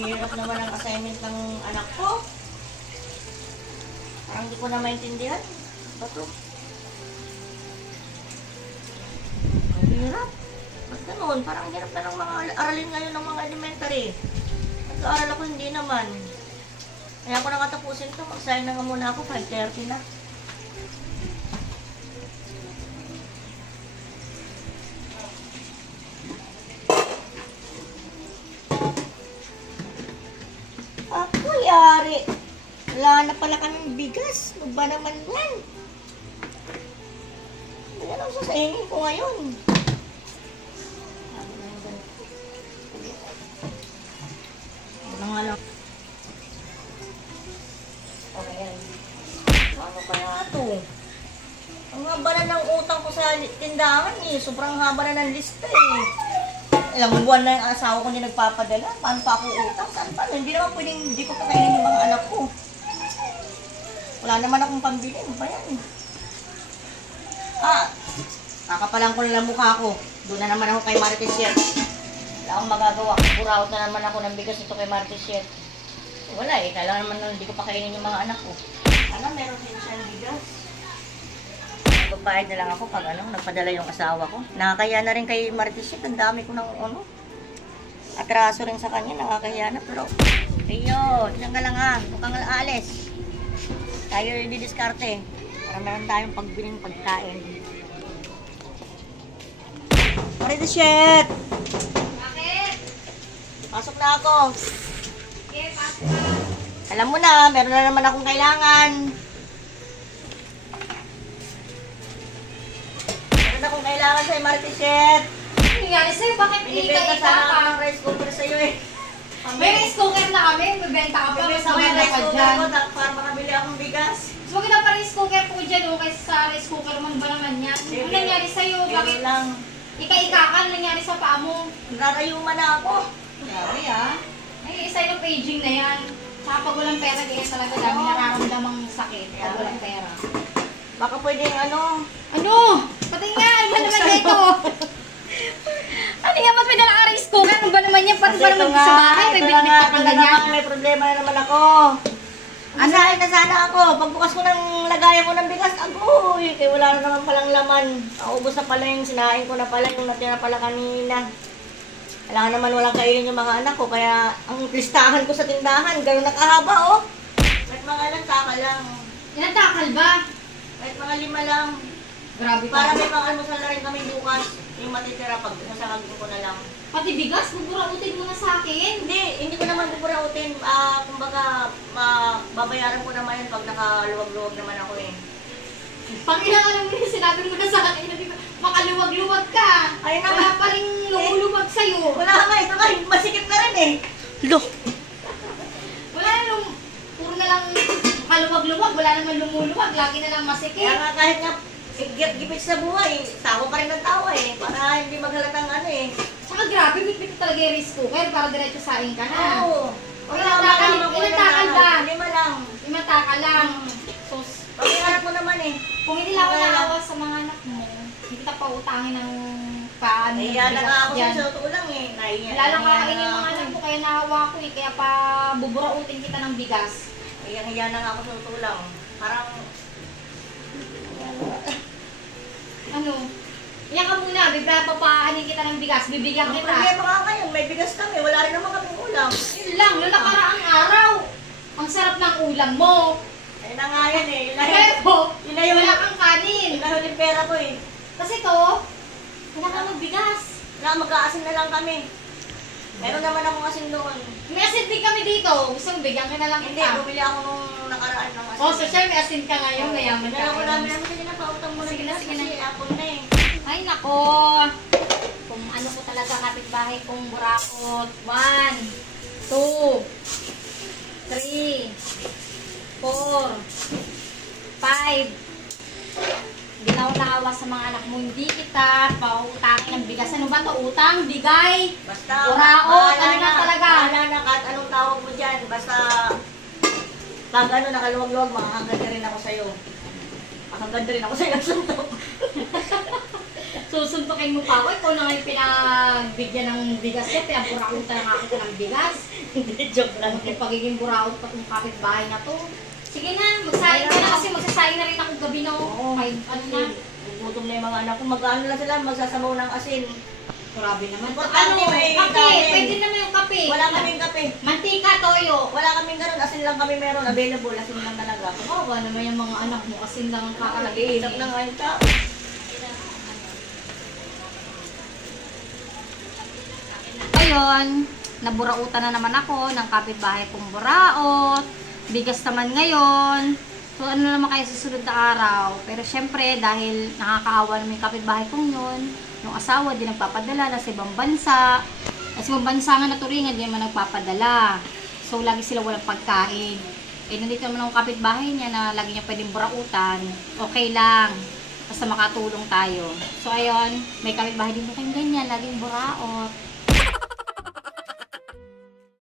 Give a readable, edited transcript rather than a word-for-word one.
Hirap naman ang assignment ng anak ko. Parang hindi ko na maintindihan. Ba ito? Ang hirap. Ba't ganun? Parang hirap na ng mga aralin ngayon ng mga elementary. Nag-aaral ako, hindi naman. Kaya ako nakatapusin ito. Mag-sign na nga muna ako. 5:30 na. Ako, yari. Wala na pala kaming bigas. Ano ba naman yan? Yan ang sasahingin ko ngayon. Ano nga lang. Okay yan. Ano kaya ito? Ang haba na ng utang ko sa tindahan eh. Sobrang haba na ng lista eh. Ilang buwan na yung asawa ko hindi nagpapadala. Paano pa ako utang? Saan pa? Hindi naman pwedeng hindi ko pakainin yung mga anak ko. Wala naman akong pambili. Ano ba yan? Kakapalang ko na lang mukha ko. Doon na naman ako kay Marites Yet. Wala akong magagawa. Buraot na naman ako ng bigas ito kay Marites Yet. Wala eh. Kailangan naman hindi ko pakainin yung mga anak ko. Meron din siyang bigas. Magbabayad na lang ako pag nagpadala yung asawa ko. Nakakaya na rin kay Marites Yet. Ang dami ko ng atraso rin sa kanya. Nakakaya na. Pero, ayun. Diyan ka lang ha. Mukhang alis. Tayo rin didiskarte. Para meron tayong pagbiling pagkain. Marites Yet! Bakit? Pasok na ako. Okay, pasok na. Alam mo na, meron na naman akong kailangan. Meron akong kailangan sa'yo, Marites Yet. Ano nangyari sa'yo? Bakit Binibenta ika-ika sana ka? ako ng rice cooker sa'yo eh. May rice cooker na kami. Bibenta ka pa. Bibenta ko Masama yung na rice ka cooker dyan. ko para makabili akong bigas. Mas maganda pa rice cooker ko dyan kaysa sa rice cooker man ba naman yan? Ano nangyari sa'yo? Bakit Ganun lang. ika-ika ka? Ano nangyari sa paa mo? Narayuman na ako. Grabe ah. Ay, isa yung aging na yan. Saka pag walang pera, ganyan talaga dami nararamdamang sakit pag walang pera. Baka pwedeng Ano? Pati nga, ano ba naman dito? Ano nga, mas may dala ka rice cooker? Ano ba naman yan? Pati ba naman sa bahay? May binibit ka pang ganyan? May problema na naman ako. Asahin na sana ako. Pagbukas ko ng lagayan ko ng bigas, agoy, kaya wala na naman palang laman. Naubos na pala yung sinain ko na pala, yung natira pala kanina. Kailangan naman walang kainin yung mga anak ko, kaya ang listahan ko sa tindahan, gano'n nakahaba oh. Kahit mga ilang takal lang. Ilang takal ba? Kahit mga 5 lang. Grabe ka. Para may mga almusal na rin kami bukas. Yung matitira pag masakagin ko na lang. Pati bigas, bubura-utin mo na sa akin. Hindi ko naman bubura-utin. Kumbaga, babayaran ko naman yun pag nakaluwag-luwag naman ako eh. Pangilang alam mo yung sinabi mo na sa akin, na makaluwag-luwag ka. Ay, Wala pa rin lumuluwag sa'yo. Wala nga, ito nga, masikip na rin eh. Look! Wala na puro na lang makaluwag-luwag, wala naman lumuluwag, lagi na lang masikip. Kaya nga kahit nga gipit sa buhay, tawa pa rin ng tawa eh. Para hindi maghalatang eh. Tsaka grabe, bit-bit talaga yung rice cooker para diretso saing ka na. Oo. Ilang takal ba? 5 lang. 5 takal lang. Sus. Pagkihanap mo naman eh. Kung hindi lang ako naawa sa mga anak mo, hindi kita pa utangin ng paano. Nahiya na nga ako sa totoo lang eh. Lalo kakainin yung mga anak mo, kaya naawa ko eh. Kaya pa buburautin kita ng bigas. Nahiya na nga ako sa totoo lang. Parang... Ano? Iyan ka muna, papaanin kita ng bigas, bibigyan Ang kita. problema nga ngayon, may bigas kami. Wala rin naman kaming ulam. Yun lang, noong nakaraang araw. Ang sarap ng ulam mo. Ayun na nga yan eh. Pero, Yun wala kang kanin. Yun yung pera ko eh. Kasi to, wala kang magbigas. Wala, mag-aasin na lang kami. Meron naman akong asin doon. May asin din kami dito. Gusto mo, bigyan ka na lang Hindi, kita. bumili ako nung nakaraan ng asin. Oh, so sir, may asin ka ngayon. Mayaman ka. Dala ko namin naman kasi napautang mo na Sige na, bigas sige na. kasi apon na eh. Ay, nako. Kung ano ko talaga kapitbahay kong burakot. 1, 2, 3, 4, 5. Hindi na ako naawa sa mga anak mo. Hindi kita pautangin ng bigas. Ano ba ito? Utang? Bigay? Basta, Uraot? Ano na talaga? Bahala na kahit anong tawag mo dyan. Basta, pag nakaluwag-luwag, makakaganda rin ako sa'yo. Makakaganda rin ako sa'yo. Susuntukin mo pa ako. Ikaw na ngayon pinagbigyan ng bigas niya. Pinaburaot na nga kita ng bigas. Hindi, joke lang. Yung pagiging buraot pa itong kapitbahay na to. Sige na, magsaing ka na kasi magsasaing na rin ako gabi na. Oo. Kahit ano na. Gutom na yung mga anak ko. Mag-ano lang sila, magsasabaw ng asin. Grabe naman. Importante, may kape. kanin. Pwede naman yung kape. Wala kaming kape. Mantika, toyo. Wala kaming ganun. Asin lang kami meron. Available. Asin lang talaga. Kawawa naman yung mga anak mo. Asin lang ang kakalagay. Nag-iisap na ngayon tao. Ayun, naburautan na naman ako ng kapitbahay kong buraot. Bigas naman ngayon. So, ano naman kayo susunod na araw. Pero syempre, dahil nakakaawa naman yung kapitbahay kong yun, yung asawa di nagpapadala na sa ibang bansa. Kasi ibang bansa nga naturingan, di naman nagpapadala. So, lagi sila walang pagkain. Eh, nandito naman ang kapitbahay niya na lagi niya pwedeng burautan. Okay lang. Basta makatulong tayo. So, ayun, may kapitbahay din po kayong ganyan, laging buraot.